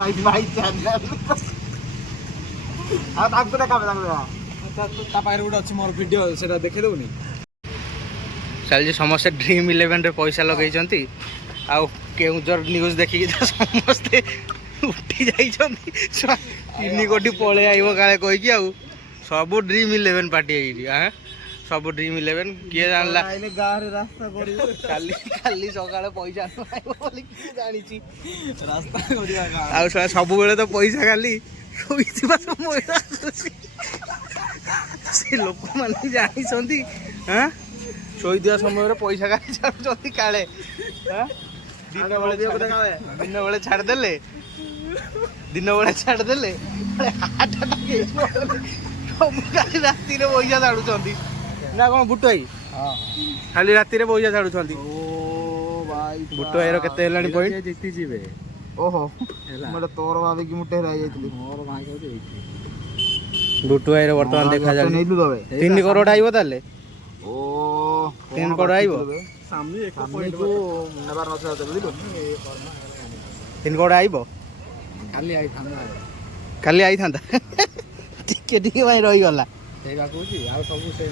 my channel आ ताको देखा ता पाखरे गोटे अछि मोर वीडियो सेटा देखे दउनी चल समस्ते ड्रीम 11 रे पैसा लगे केउजर न्यूज देखिकी तो समस्ते उठी जाइनी कोटी पलि आइब काले कहीकि आउ सब ड्रीम 11 पार्टी हाँ सब ड्रीम 11 किए जानला गाँव रास्ता खाली खाली सकाଳେ पैसा जानी रास्ता सब बेले तो पैसा खाली समय से लोक मैंने जानी हाँ शोईदिया समय पैसा खाली छाड़ुंट काले दिन बेले छाड़देले दिन बेले छाड़देले सब खाली राति पैसा छाड़ुंट ना कौन बुट भाई खाली राति पैसा छाड़ुंट बुट भाई केते पॉइंट जीती जीवे ओहो मैं तोर भाभी की मुट्टे रह जाइतली मोर भाई को बुट भाई वर्तमान देखा जा 3 करोड़ आइबो ताले ओ 3 करोड़ आइबो सामने एक पॉइंट को नबार नसा बुझिलो 3 करोड़ आइबो काली आई थांदा टिके टिके भाई रही गला सेगा कहूची आ सब से